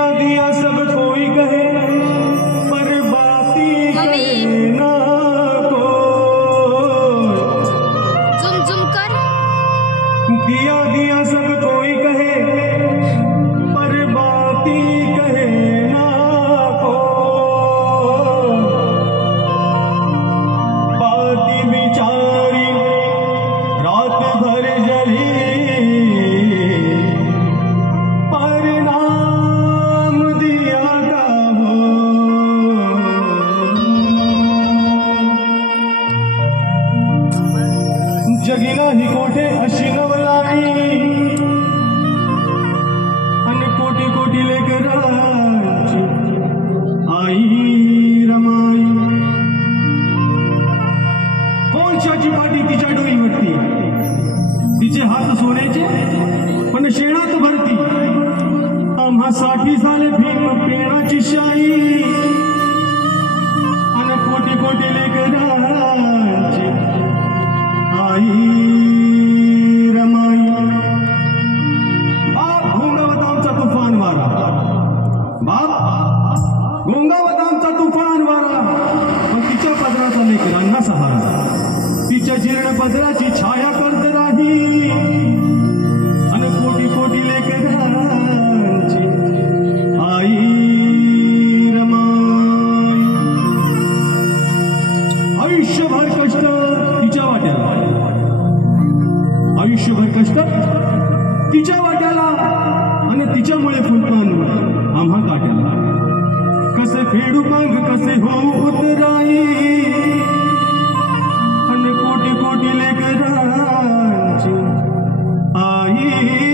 दिया दिया सब कोई कहे पर बाती कहे ना को। जुम कर। दिया दिया सब कोई कहे पर बाती कहे ना को। बाती बिचारी रात भर जली पर नाम दिया का हो। जगिना ही कोठे अशी नवलाई अन कोटी कोटी लेकर आई रमाई। कोळशाची पाटी तिच्या डोईवरती तिचे हात सोन्याचे पण शेणात भरती। आम्हा 60 झाले भीम पेणाची शाई अन कोटी कोटी लेकरांची आई रमाई। बाप घोंगावत आमचा तुफान वारा, बाप घोंगावत आमचा तुफान वारा, पण तिच्या पदराचा लेकरांना सहारा। तिच्या जीर्ण पदराची छाया करत राही अन कोटी कोटी लेकरांची आई रमाई। आयुष्यभर कष्ट तिच्या वाट्याला, आयुष्यभर कष्ट तिच्या वाट्याला आणि तिच्यामुळे फुलपान आम्हा काट्याला। कसे फेडू मग कसे होऊ उतराई अन कोटी कोटी लेकरांची आई